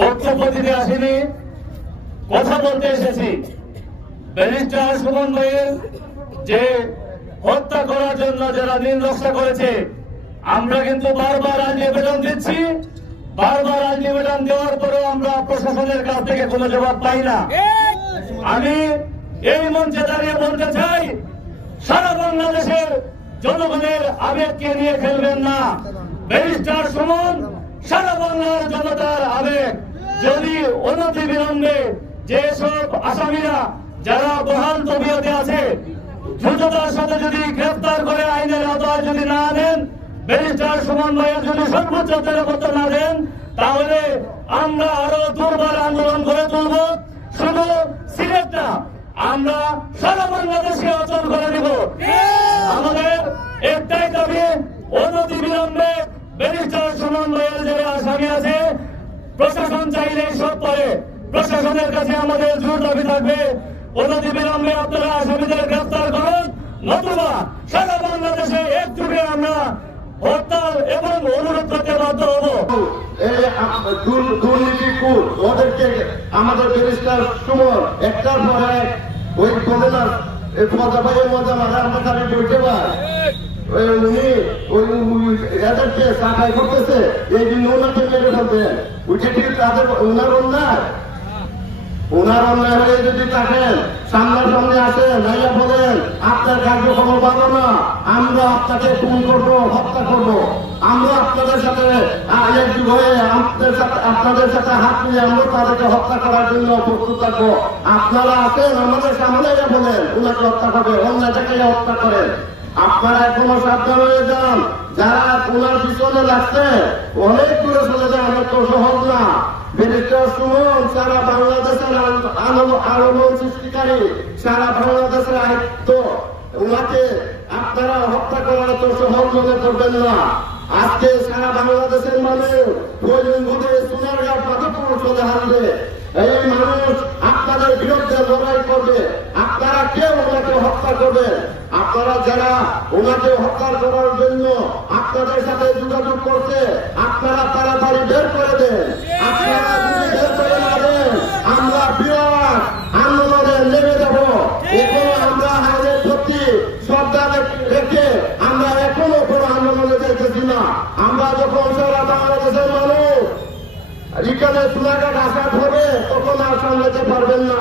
বক্তব্য দিতে আসিনি, কথা বলতে এসেছি। ব্যারিস্টার সুমন ভাইয়ের যে হত্যা করার জন্য যারা দিন রক্ষা করেছে, আমরা কিন্তু বারবার আজ নিবেদন দিচ্ছি। বারবার আজ নিবেদন দেওয়ার পরেও আমরা প্রশাসনের কাছ থেকে কোনো জবাব পাই না। আমি এই মঞ্চে দাঁড়িয়ে বলতে চাই, সারা বাংলাদেশের জনগণের আবেগকে নিয়ে খেলবেন না। ব্যারিস্টার সুমন সারা বাংলার জনতার আবেগ। যদি অনতিবিলম্বে যেসব আসামিরা যারা বহাল তবিয়তে আছে দ্রুততার সাথে যদি গ্রেফতার করে আইনের আওতায় যদি না আনেন, ব্যারিস্টার সুমন ভাইয়ের যদি সর্বোচ্চ নিরাপত্তা না দেন, তাহলে আমরা আরো দুর্বার আন্দোলন করে তুলব। শুধু সিলেট না, আমরা সারা বাংলাদেশকে অচল করে দিব। আমাদের একটাই দাবি, অনতিবিলম্বে ব্যারিস্টার সুমন ভাইয়ের যারা আসামি আছে, প্রশাসন চাইলে সব পারে। প্রশাসনের কাছে আমাদের জোর দাবি থাকবে, অনতিবিলম্বে আপনারা আসামিদের গ্রেফতার করুন, নতুবা সারা বাংলাদেশে একযোগে আমরা হরতাল এবং অনুরোধ করতে বাধ্য হব। দুর্নীতিকুর ওদেরকে আমাদের ব্যারিস্টার সুমন একটার পরে ওই বলে না মজা পাই মজা মারা আমরা খালি বলতে পারি। উনি এদেরকে সাফাই করতেছে, এই জন্য ওনাকে মেরে ফেলবেন। উঠে ঠিক তাদের ওনার অন্যায় হয়ে যদি থাকেন সামনাসামনি আসেন, নাইয়া বলেন আপনার কার্যক্রম ভালো না, আমরা আপনাকে খুন করবো, হত্যা করবো। আমরা আপনাদের সাথে একযুগ হয়ে আপনাদের সাথে হাত মিলিয়ে আমরা তাদেরকে হত্যা করার জন্য প্রস্তুত থাকবো। আপনারা আসেন আমাদের সামনে বলেন ওনাকে হত্যা করবে, অন্যটাকে হত্যা করেন। আপনারা এখনো সাবধান হয়ে যান, যারা ওনার পিছনে লাগছে অনেক দূরে চলে যায়, অনেক তো সহজ না। ব্যারিস্টার সুমন সারা বাংলাদেশের আলোড়ন সৃষ্টিকারী, সারা বাংলাদেশের আয়ত্ত, ওনাকে আপনারা হত্যা করার তো সহজ মনে করবেন না। আজকে সারা বাংলাদেশের মানুষ সোনারগাঁও মাধবপুর চলে হারবে। এই মানুষ আপনাদের বিরুদ্ধে লড়াই করবে। আপনারা কেউ ওনাকে হত্যা করবেন। আপনারা যারা ওনাকে হত্যা করার জন্য আপনাদের সাথে যোগাযোগ করছে, আপনারা তাড়াতাড়ি বের করে দেন। আপনারা যদি বের করে না দেন, আমরা বিরাট আন্দোলনে নেমে যাব। এখনো আমরা আইনের প্রতি শ্রদ্ধা রেখে আমরা এখনো কোনো আন্দোলনে যেতেছি না। আমরা যখন সারা বাংলাদেশের মানুষ এখানে সোনারগাঁও আসার হবে, তখন আর সামলাতে পারবেন না।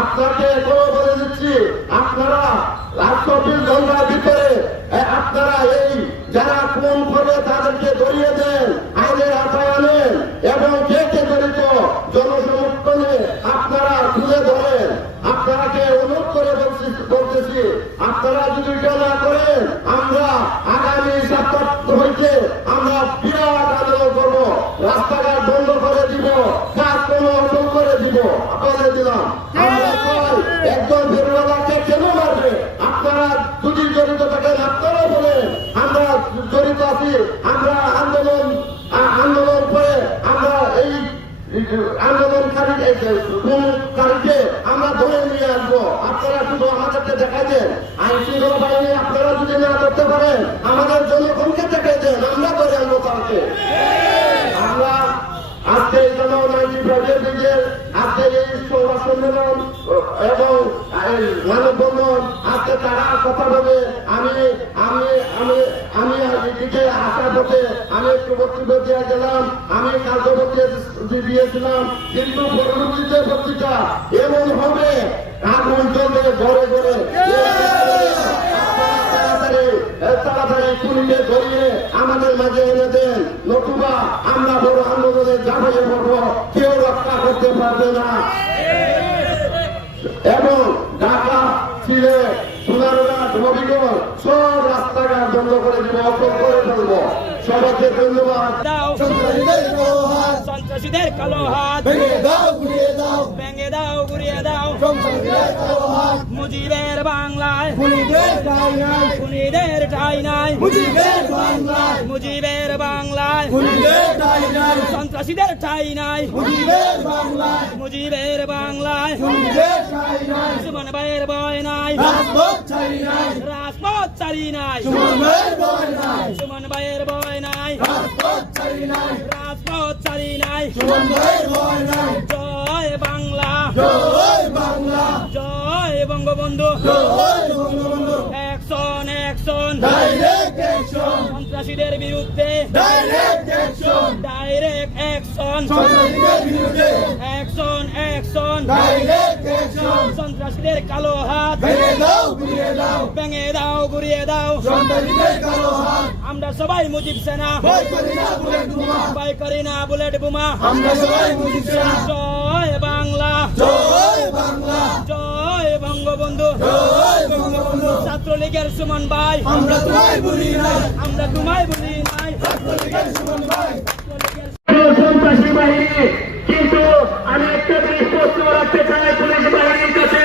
আপনাকে এখনো বলে দিচ্ছি, আপনারা 24 ঘন্টার ভিতরে আপনারা এই যারা খুন করবে তাদেরকে ধরিয়ে দেন, আইনের আওতায় আনেন এবং কে কে জড়িত জনসমর্থনে আপনারা তুলে ধরেন। আপনারাকে অনুরোধ করে বলতেছি, আপনারা যদি এটা না করেন, আমরা আগামী সপ্তাহ হইতে আমরা বিরাট আন্দোলন করবো, রাস্তাঘাট বন্ধ করে দিব, কাজকর্ম অচল করে দিব। বলে দিলাম, আমরা একজন বেরোয়ালাকে কেন মারবে? আপনারা যদি জড়িত থাকেন আপনারা বলেন আমরা জড়িত আছি। আমরা আন্দোলন করে আমরা এই আন্দোলনকারীকে আমরা ধরে নিয়ে আসবো। আপনারা শুধু আমাদেরকে দেখাই দেন, আইন শৃঙ্খলা বাহিনী আপনারা যদি না করতে পারেন, আমাদের জনগণকে দেখাই দেন, আমরা ধরে আনবো তাকে। আমরা আজকে এই জন্য আজকে এই সভা সম্মেলন এবং মানববন্ধন আজকে তারা কথা বলে আমি এদিকে আসার পথে আমি একটু বক্তব্য দিয়ে গেলাম, আমি কালকে দিয়েছিলাম, কিন্তু পরবর্তীতে বক্তৃতা এমন হবে আগুন চলবে ঘরে ঘরে। তাড়াতাড়ি খুনিকে ধরিয়ে আমাদের মাঝে এনে দেন, নতুবা আমরা বড় আন্দোলনে ঝাঁপিয়ে পড়বো, কেউ রক্ষা করতে পারবে না। এবং ঢাকা ছিলে সোনারগাঁ হবিগঞ্জ সব রাস্তাঘাট বন্ধ করে দিব, অচল করে ফেলবো। সবাইকে ধন্যবাদ। সন্ত্রাসীদের কালো হাত ভেঙে দাও গুড়িয়ে দাও। মুজিবের বাংলায় খুনিদের ঠাঁই নাই। মুজিবের বাংলায় সন্ত্রাসীদের ঠাঁই নাই। মুজিবের বাংলায় সুমন ভাইয়ের ভয় নাই। রাজপথ ছাড়ি নাই। সুমন ভাইয়ের ভয় নাই। রাজপথ ছাড়ি নাই। সুমন ভাইয়ের ভয় নাই। জয় বাংলা, জয় বাংলা, জয় বঙ্গবন্ধু। জয় Bangabandhu. Action action, direct action, সন্ত্রাসীদের বিরুদ্ধে ডাইরেক্ট অ্যাকশন, ডাইরেক্ট অ্যাকশন, সন্ত্রাসীদের বিরুদ্ধে অ্যাকশন অ্যাকশন, ডাইরেক্ট অ্যাকশন, সন্ত্রাসীদের কালো হাত ভেঙে দাও গুড়িয়ে দাও, ভেঙে দাও, ঘুরিয়ে দাও। সন্ত্রাসীদের কালো হাত, আমরা সবাই মুজিব সেনা, ভয় করি না বুলেট বোমা, ভয় করি না বুলেট বোমা। আমরা সবাই মুজিব সেনা। জয় বাংলা, জয় বাংলা, জয় বঙ্গবন্ধু। জয় বঙ্গবন্ধু। ছাত্রলীগের সুমন ভাই, আমরা তোমায় ভুলি নাই, আমরা তোমায় ভুলি নাই। ছাত্রলীগের সুমন ভাই। সন্ত্রাসী বাহিনী, কিন্তু আমি একটা জিনিস প্রশ্ন রাখতে চাই পুলিশ বাহিনীর কাছে।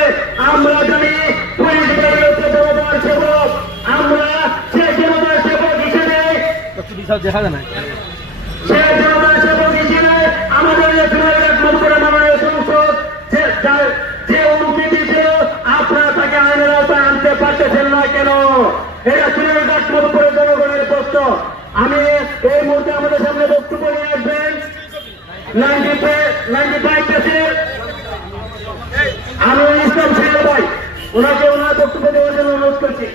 আমরা জানি পুলিশ বাহিনী হচ্ছে জনতার সেবক। আমরা সে জনতার সেবক হিসেবে আমাদের করে মাননীয় সংসদ যে অনুমতি ছিল, আপনারা তাকে আইনের আওতায় আনতে পারতেছেন না কেন? এটা চুরিঘাট মধুপুরের জনগণের প্রশ্ন। আমি এই মুহূর্তে আমাদের সামনে বক্তব্য নিয়ে আসবেন 95 আমি ইসলাম ছিল ভাই, ওনাকে ওনার বক্তব্য দেওয়ার জন্য অনুরোধ করছি।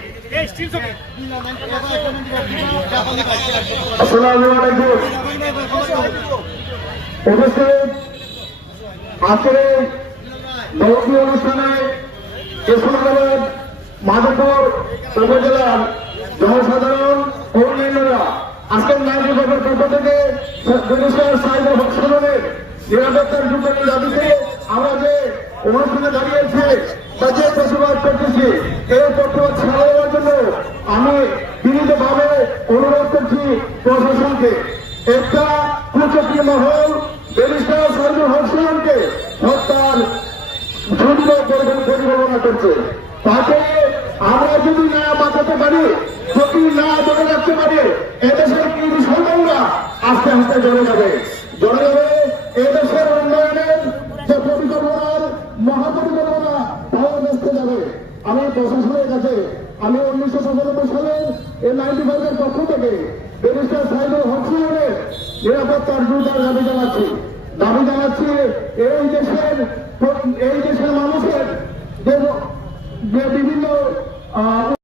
আসসালামু আলাইকুম। উপস্থিত আজকের এই ধর্মীয় অনুষ্ঠানে ইসলামাবাদ মাধবপুর উপজেলার জনসাধারণ ও অন্যান্যরা আজকের নাগরিকের পক্ষ থেকে সাইবার হকসানের নিরাপত্তার যুগের দাবিতে আমরা যে অনুষ্ঠানে দাঁড়িয়েছি তা যে প্রতিবাদ করতেছি, এই প্রতিবাদ ছাড়া দেওয়ার জন্য আমি বিনীতভাবে অনুরোধ করছি প্রশাসনকে। একটা কুচক্রী মহল ব্যারিস্টার সাইবার হকসানকে হত্যার জন্য পরিকল্পনা করছে। তাকে আমরা যদি না বাঁচাতে পারি, যদি না ধরে রাখতে পারি, এদেশের কিন্তু সরকাররা আস্তে আস্তে জড়ে যাবে। এদেশের উন্নয়নের যে পরিকল্পনার মহাপরিকল্পনা তাও দেখতে যাবে। আমি প্রশাসনের কাছে আমি 1997 সালের এই 95 পক্ষ থেকে ব্যারিস্টার সাইদুল হকসানের নিরাপত্তার দ্রুতার দাবি জানাচ্ছি এই দেশের মানুষের যে বিভিন্ন